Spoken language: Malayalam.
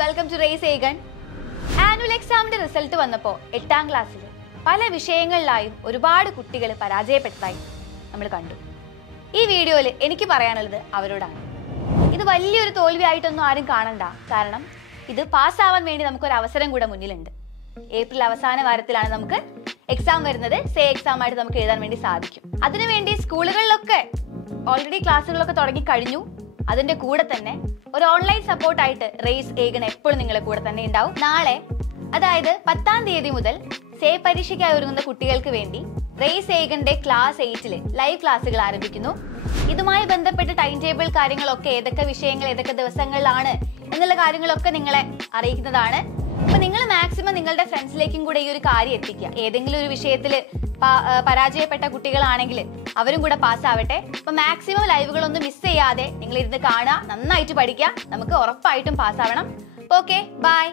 Welcome to race again. Annual എക്സാമിന്റെ റിസൾട്ട് വന്നപ്പോൾ 8ാം ക്ലാസ്സിൽ പല വിഷയങ്ങളിലായും ഒരുപാട് കുട്ടികൾ പരാജയപ്പെട്ടതായി നമ്മൾ കണ്ടു. ഈ വീഡിയോയിൽ എനിക്ക് പറയാനുള്ളത് അവരോടാണ്. ഇത് വലിയൊരു തോൽവിയായിട്ടൊന്നും ആരും കാണണ്ട. കാരണം ഇത് പാസ്സാവാൻ വേണ്ടി നമുക്കൊരു അവസരം കൂടെ മുന്നിലുണ്ട്. ഏപ്രിൽ അവസാന വാരത്തിലാണ് നമുക്ക് എക്സാം വരുന്നത്. എക്സാം ആയിട്ട് നമുക്ക് എഴുതാൻ വേണ്ടി സാധിക്കും. അതിനുവേണ്ടി സ്കൂളുകളിലൊക്കെ ഓൾറെഡി ക്ലാസ്സുകളൊക്കെ തുടങ്ങി കഴിഞ്ഞു. അതിന്റെ കൂടെ തന്നെ ഒരു ഓൺലൈൻ സപ്പോർട്ടായിട്ട് റേസ് ഏഗൺ എപ്പോഴും നിങ്ങളെ കൂടെ തന്നെ ഉണ്ടാവും. നാളെ, അതായത് 10ാം തീയതി മുതൽ പരീക്ഷയ്ക്കായി ഒരുങ്ങുന്ന കുട്ടികൾക്ക് വേണ്ടി റേസ് ഏഗന്റെ ക്ലാസ് 8 ലൈവ് ക്ലാസ്സുകൾ ആരംഭിക്കുന്നു. ഇതുമായി ബന്ധപ്പെട്ട് ടൈം ടേബിൾ കാര്യങ്ങളൊക്കെ, ഏതൊക്കെ വിഷയങ്ങൾ ഏതൊക്കെ ദിവസങ്ങളിലാണ് എന്നുള്ള കാര്യങ്ങളൊക്കെ നിങ്ങളെ അറിയിക്കുന്നതാണ്. അപ്പൊ നിങ്ങൾ മാക്സിമം നിങ്ങളുടെ ഫ്രണ്ട്സിലേക്കും കൂടെ ഈ ഒരു കാര്യം എത്തിക്കുക. ഏതെങ്കിലും ഒരു വിഷയത്തിൽ പരാജയപ്പെട്ട കുട്ടികളാണെങ്കിൽ അവരും കൂടെ പാസ്സാവട്ടെ. അപ്പൊ മാക്സിമം ലൈവുകളൊന്നും മിസ് ചെയ്യാതെ നിങ്ങൾ ഇരുന്ന് കാണുക, നന്നായിട്ട് പഠിക്കുക. നമുക്ക് ഉറപ്പായിട്ടും പാസ്സാവണം. Okay, by.